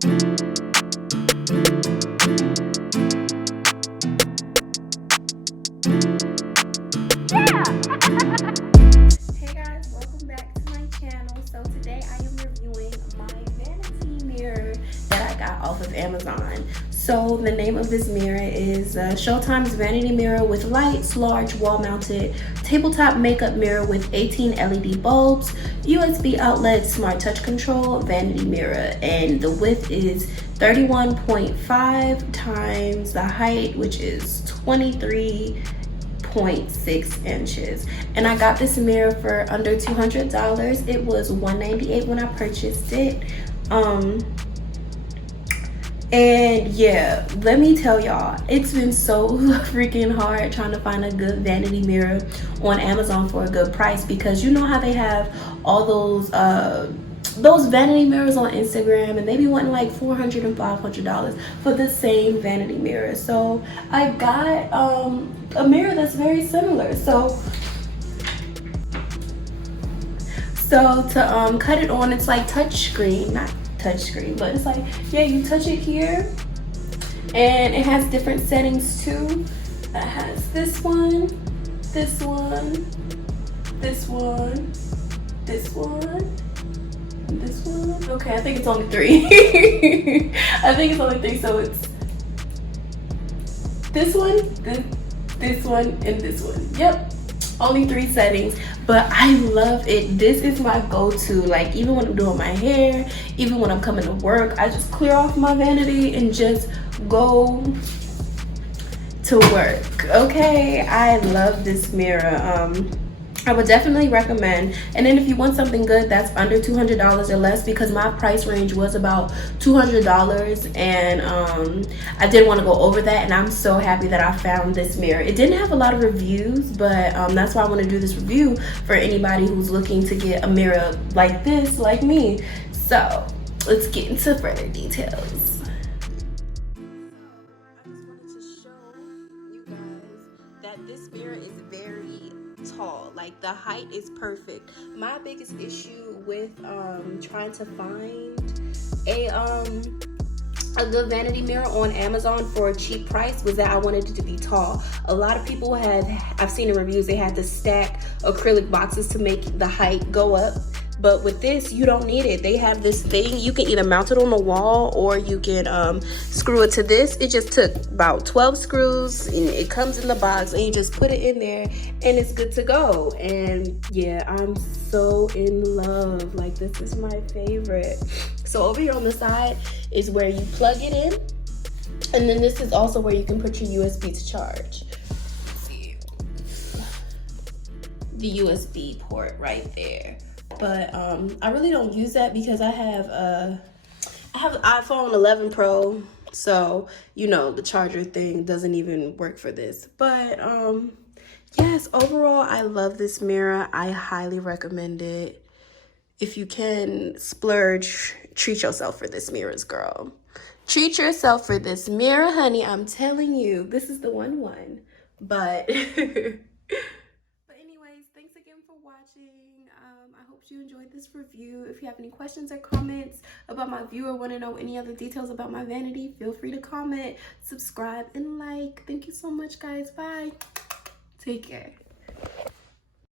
Hey guys, welcome back to my channel. So today I am reviewing my vanity mirror that I got off of Amazon. So the name of this mirror is Showtime's Vanity Mirror with lights, large wall-mounted tabletop makeup mirror with 18 LED bulbs, USB outlet, smart touch control, vanity mirror, and the width is 31.5 times the height, which is 23.6 inches. And I got this mirror for under $200. It was $198 when I purchased it. And yeah, let me tell y'all, it's been so freaking hard trying to find a good vanity mirror on Amazon for a good price, because you know how they have all those vanity mirrors on Instagram, and they be wanting like $400 and $500 for the same vanity mirror. So I got a mirror that's very similar. So to cut it on, it's like touchscreen, not touchscreen, but it's like, yeah, you touch it here, and it has different settings too. It has this one, this one, this one, this one, this one. Okay, I think it's only three. I think it's only three. So it's this one, this one, and this one. Yep, only three settings, but I love it. This is my go-to. Like, even when I'm doing my hair, even when I'm coming to work, I just clear off my vanity and just go to work. Okay, I love this mirror. I would definitely recommend. And then if you want something good that's under $200 or less, because my price range was about $200, and I did want to go over that, and I'm so happy that I found this mirror. It didn't have a lot of reviews, but that's why I want to do this review for anybody who's looking to get a mirror like this, like me. So let's get into further details. That this mirror is very tall. Like, the height is perfect. My biggest issue with trying to find a good vanity mirror on Amazon for a cheap price was that I wanted it to be tall. A lot of people I've seen in reviews, they had to stack acrylic boxes to make the height go up. But with this, you don't need it. They have this thing, you can either mount it on the wall or you can screw it to this. It just took about 12 screws, and it comes in the box, and you just put it in there and it's good to go. And yeah, I'm so in love. Like, this is my favorite. So over here on the side is where you plug it in, and then this is also where you can put your USB to charge. See, the USB port right there. But I really don't use that because I have an iPhone 11 Pro, so you know the charger thing doesn't even work for this. But yes, overall I love this mirror. I highly recommend it. If you can splurge, treat yourself for this mirrors, girl. Treat yourself for this mirror, honey. I'm telling you, this is the one. But thanks again for watching. I hope you enjoyed this review. If you have any questions or comments about my view or want to know any other details about my vanity, feel free to comment, subscribe, and like. Thank you so much, guys. Bye. Take care.